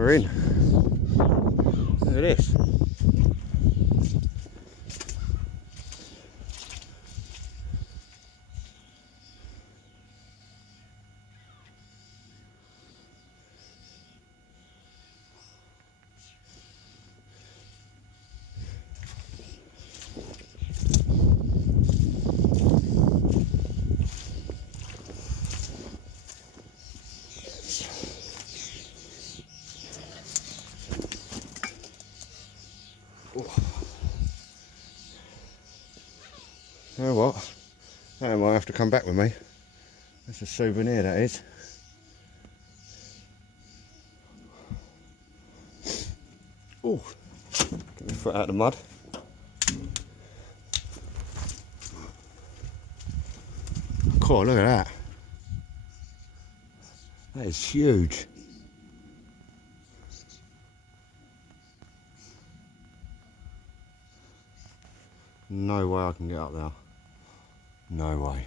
We're in. Look at this. You know what? That might have to come back with me. That's a souvenir, that is. Oh, get my foot out of the mud. Cool, look at that. That is huge. No way I can get up there. No way.